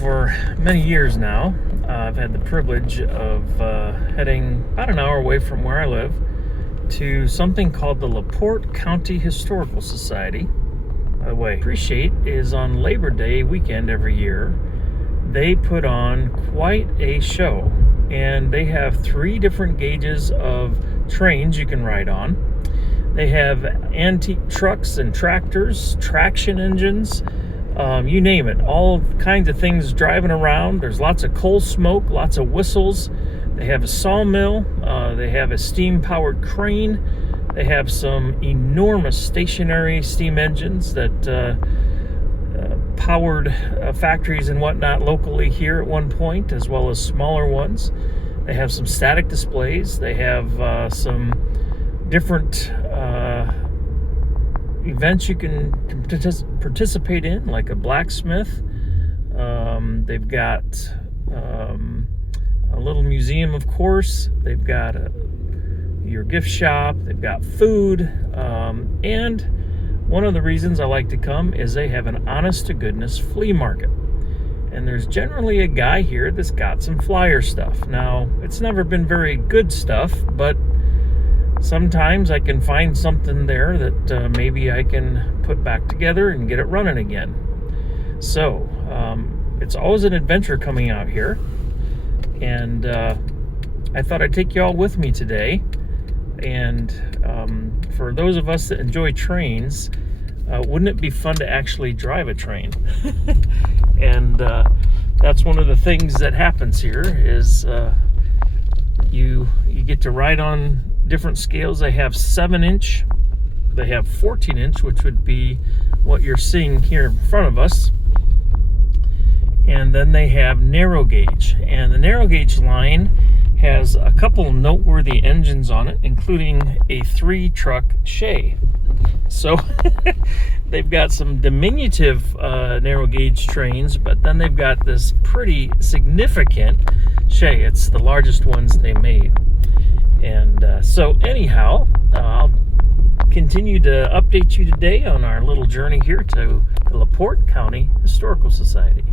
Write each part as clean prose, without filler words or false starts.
For many years now, I've had the privilege of heading about an hour away from where I live to something called the LaPorte County Historical Society. By the way, appreciate is on Labor Day weekend every year. They put on quite a show, and they have 3 different gauges of trains you can ride on. They have antique trucks and tractors, traction engines, you name it, all kinds of things driving around. There's lots of coal smoke, lots of whistles. They have a sawmill. They have a steam-powered crane. They have some enormous stationary steam engines that powered factories and whatnot locally here at one point, as well as smaller ones. They have some static displays. They have some different events you can participate in, like a blacksmith. They've got a little museum, of course. They've got your gift shop. They've got food. And one of the reasons I like to come is they have an honest-to-goodness flea market. And there's generally a guy here that's got some flyer stuff. Now, it's never been very good stuff, but sometimes I can find something there that maybe I can put back together and get it running again. So, it's always an adventure coming out here. And I thought I'd take you all with me today. And for those of us that enjoy trains, wouldn't it be fun to actually drive a train? And that's one of the things that happens here is you get to ride on different scales. They have 7-inch, they have 14-inch, which would be what you're seeing here in front of us, and then they have narrow gauge. And the narrow gauge line has a couple noteworthy engines on it, including a 3-truck Shay. So they've got some diminutive narrow gauge trains, but then they've got this pretty significant Shay. It's the largest ones they made. And so anyhow, I'll continue to update you today on our little journey here to the LaPorte County Historical Society.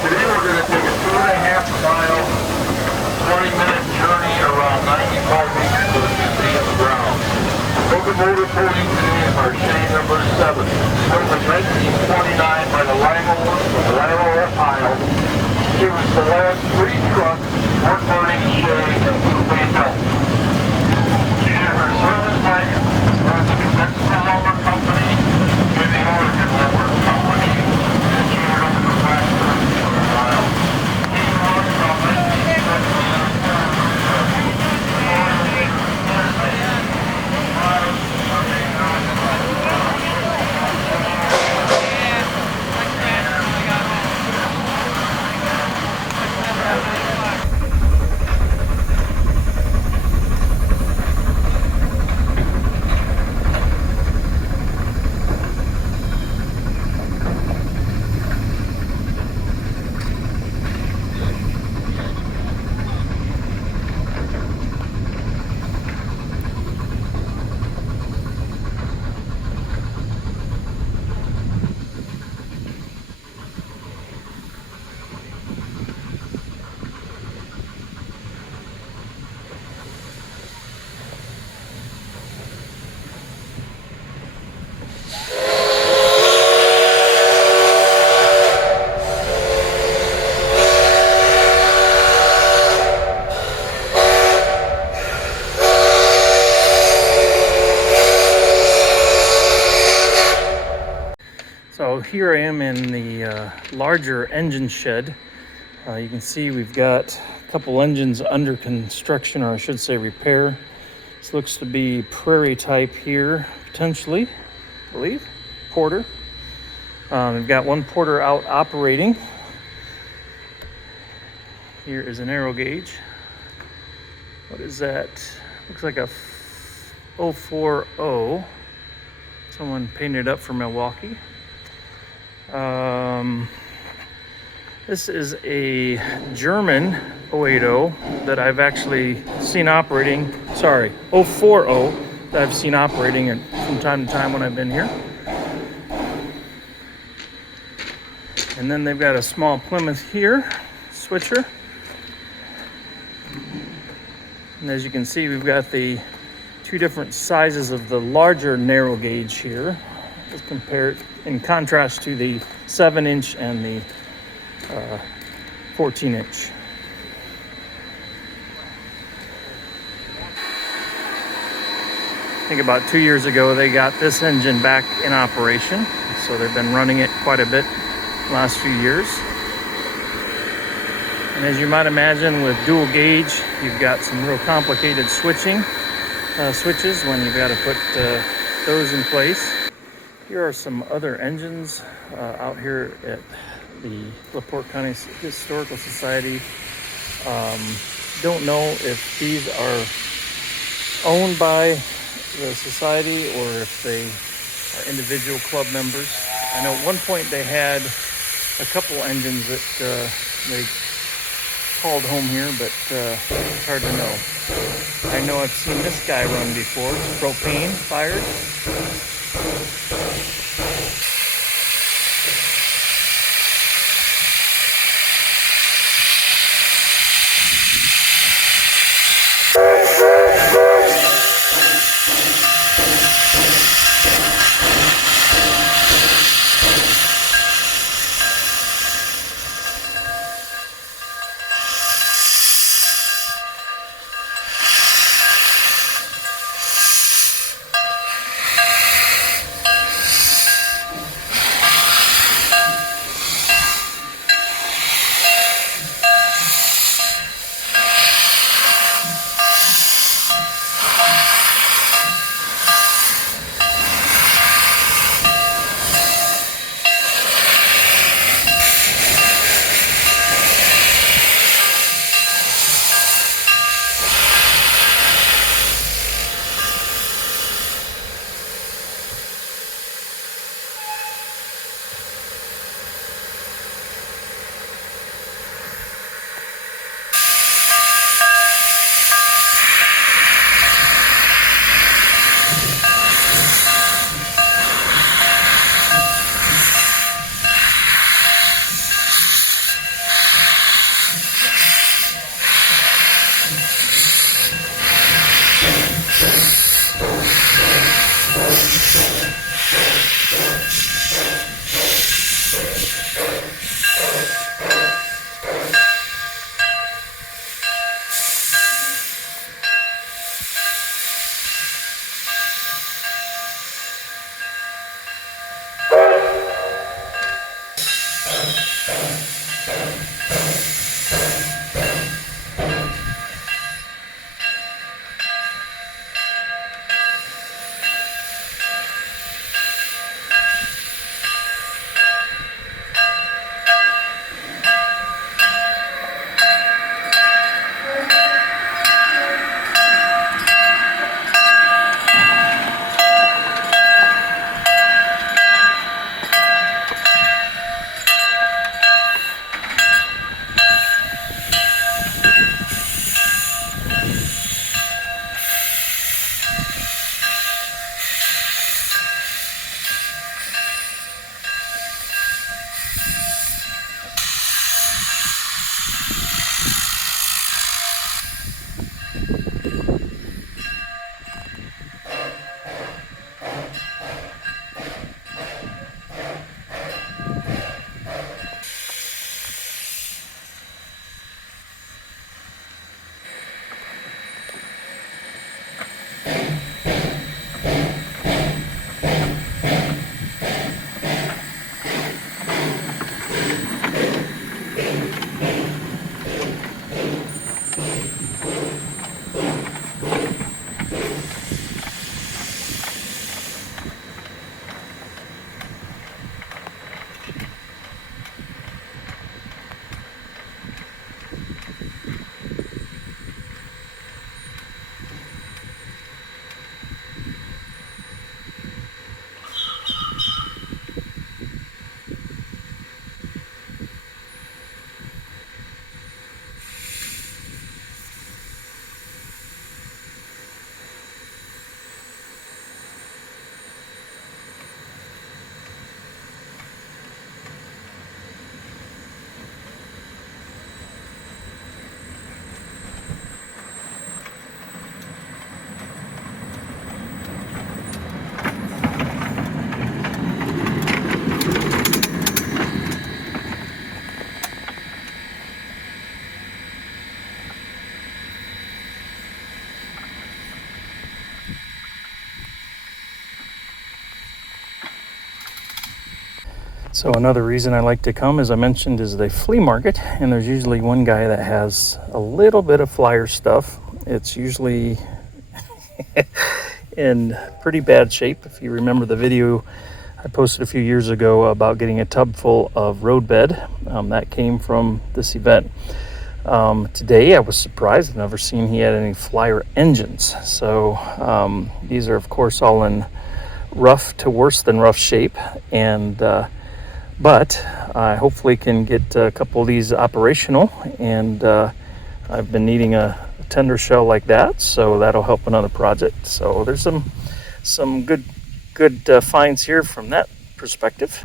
Today we're going to take a 2.5-mile, 20-minute journey around 95 acres of the museum grounds. Locomotive pulling today is our Shay number 7, built in 1929 by the Limo, Ohio. She was the last 3-truck, wood-burning Shay we built. She had her service wagon for the Conventional Lumber Company and the Oregon Lumber Company. So here I am in the larger engine shed. You can see we've got a couple engines under construction, or I should say repair. This looks to be Prairie type here, potentially, I believe, Porter. We've got one Porter out operating. Here is an aero gauge. What is that? Looks like a 040. Someone painted up for Milwaukee. This is a German 080 that I've actually seen operating. Sorry, 040 that I've seen operating from time to time when I've been here. And then they've got a small Plymouth here, switcher. And as you can see, we've got the two different sizes of the larger narrow gauge here, as compared in contrast to the 7-inch and the 14-inch. I think about 2 years ago they got this engine back in operation, so they've been running it quite a bit the last few years. And as you might imagine, with dual gauge, you've got some real complicated switches when you've got to put those in place. Here are some other engines out here at the LaPorte County Historical Society. Don't know if these are owned by the society or if they are individual club members. I know at one point they had a couple engines that they called home here, but it's hard to know. I know I've seen this guy run before. It's propane fired. So another reason I like to come, as I mentioned, is the flea market, and there's usually one guy that has a little bit of flyer stuff. It's usually in pretty bad shape. If you remember the video I posted a few years ago about getting a tub full of roadbed, that came from this event. Today I was surprised. I've never seen he had any flyer engines. So these are of course all in rough to worse than rough shape, and but I hopefully can get a couple of these operational, and I've been needing a tender shell like that, so that'll help another project. So there's some good finds here from that perspective.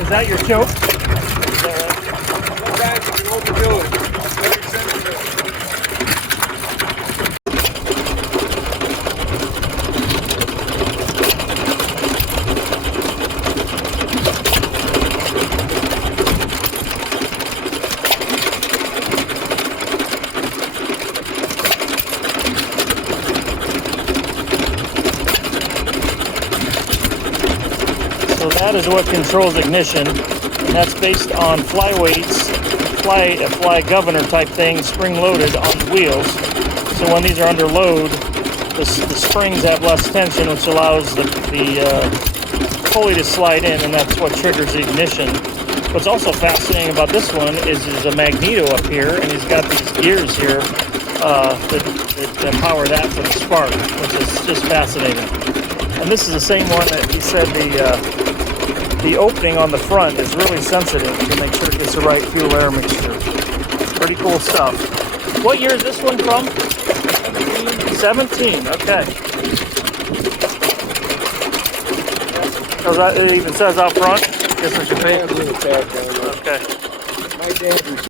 Is that your choke? Sometimes you can overdo it. Very sensitive. So that is what controls ignition, and that's based on fly weights, a fly governor type thing, spring loaded on the wheels. So when these are under load, the springs have less tension, which allows the pulley to slide in, and that's what triggers the ignition. What's also fascinating about this one is there's a magneto up here, and he's got these gears here that power that for the spark, which is just fascinating. And this is the same one that he said the opening on the front is really sensitive to make sure it gets the right fuel-air mixture. Pretty cool stuff. What year is this one from? 17, okay. It even says out front. Guess I should pay. Okay. Okay. My dad was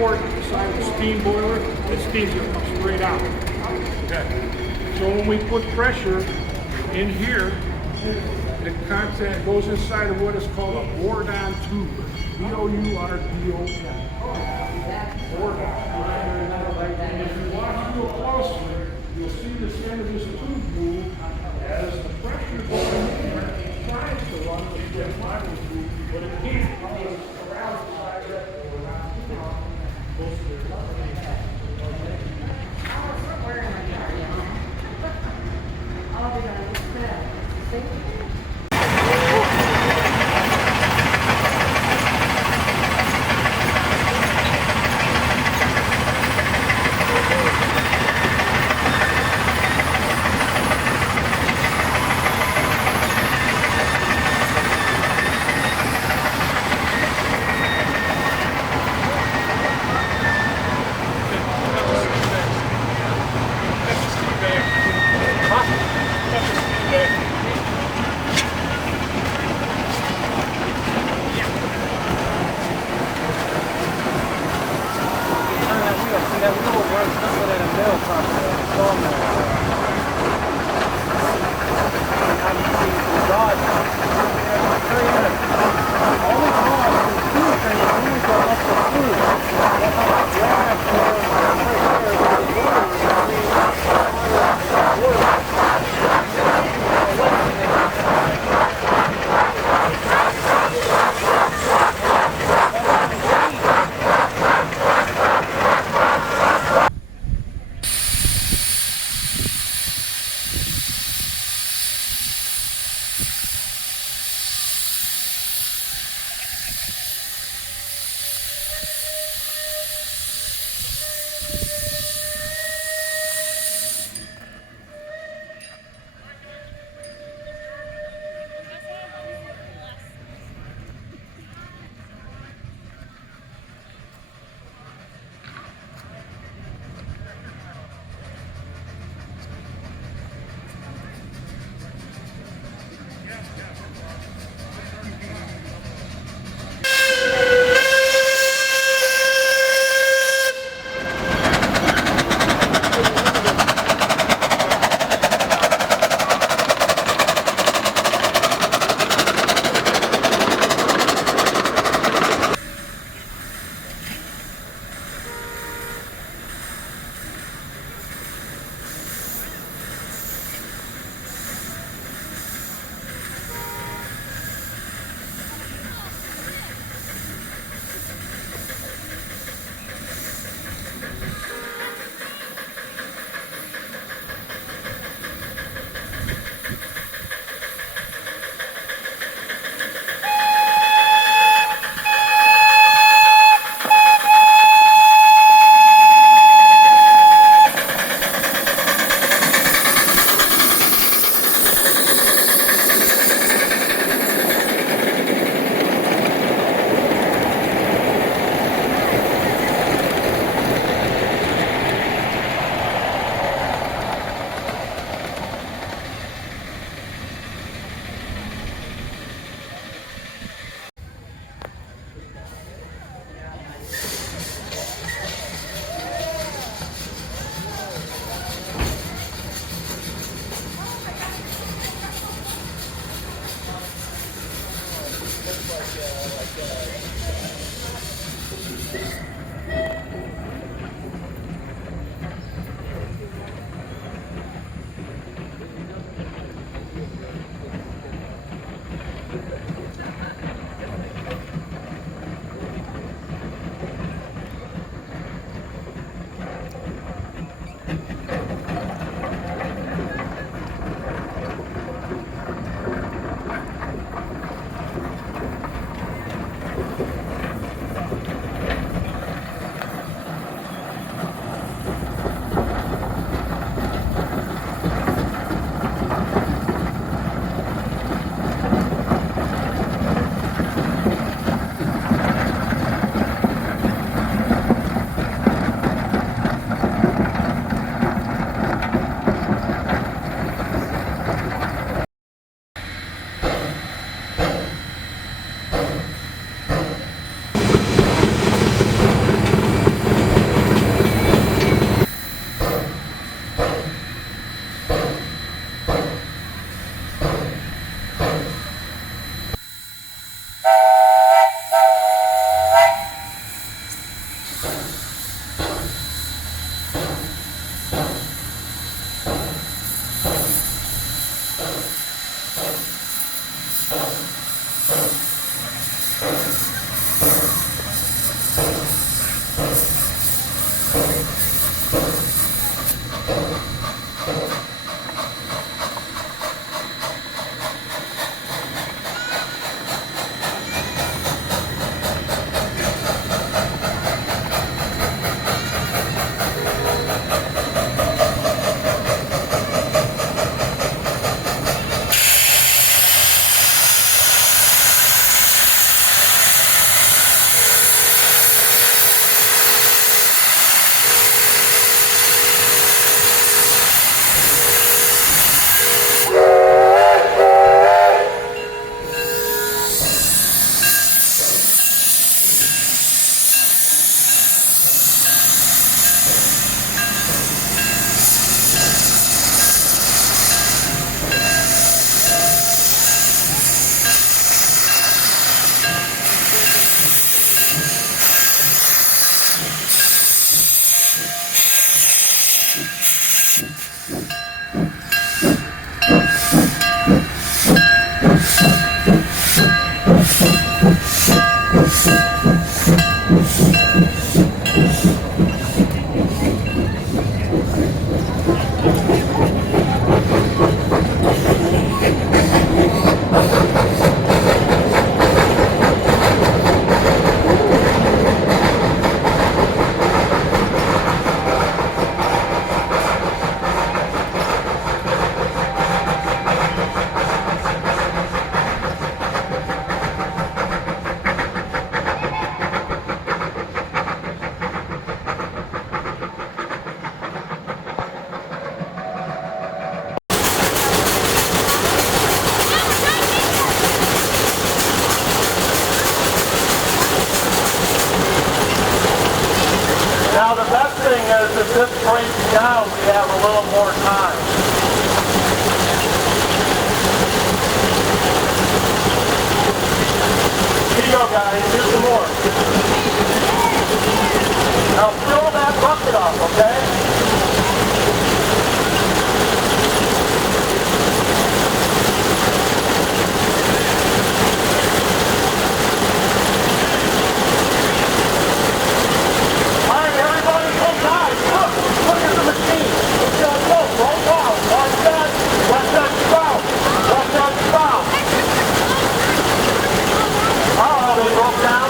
port on the side of the steam boiler, the steam's gonna come straight out. Okay. So when we put pressure in here, the contact goes inside of what is called a bourdon tube. B-O-U-R-D-O-N. Bourdon. And if you watch real closely, you'll see the center of this tube move as the pressure goes in there. It tries to run the jet model tube, but it can't because it's around the side of that bourdon tube. Goes to the this breaks down, we have a little more time. Here you go, guys. Here's some more. Now fill that bucket up, okay? All right, everybody, come guys. Look at the machine. It's gonna go right now. Watch that spout. Watch that spout. Oh, they broke down.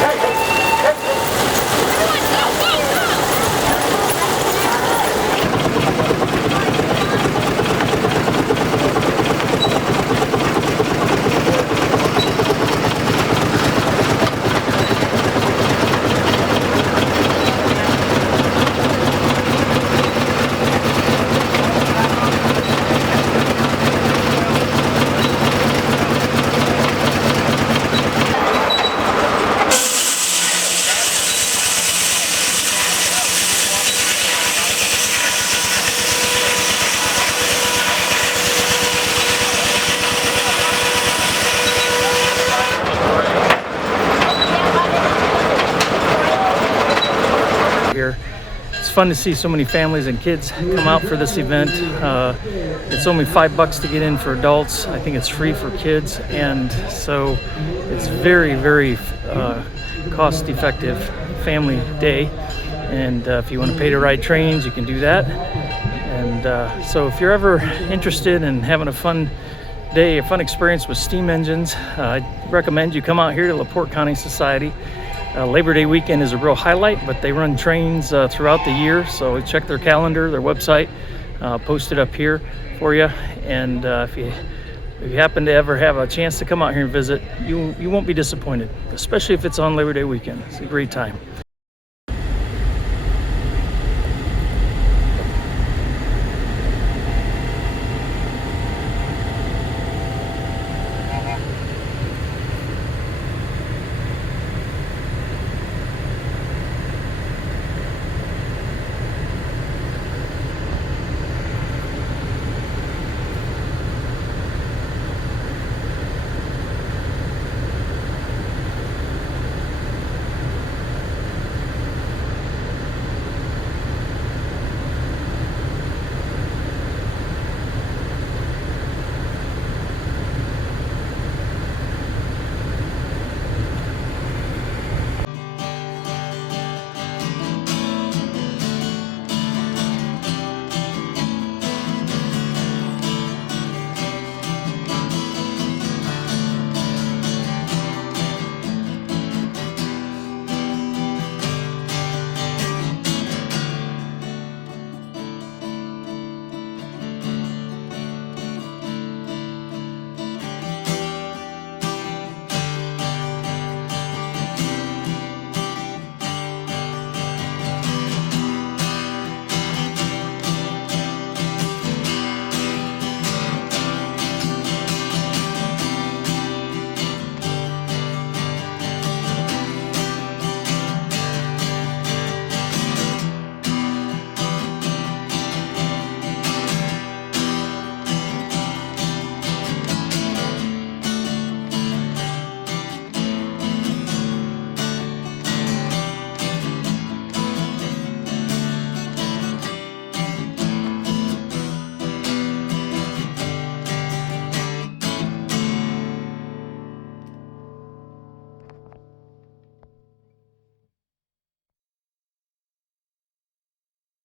Hey, hey, hey, hey. Here. It's fun to see so many families and kids come out for this event. It's only $5 to get in for adults. I think it's free for kids, and so it's very, very cost-effective family day. And if you want to pay to ride trains, you can do that. And so if you're ever interested in having a fun day, a fun experience with steam engines, I recommend you come out here to LaPorte County Society. Labor Day weekend is a real highlight, but they run trains throughout the year, so check their calendar, their website, posted up here for you. And if you happen to ever have a chance to come out here and visit, you won't be disappointed, especially if it's on Labor Day weekend. It's a great time.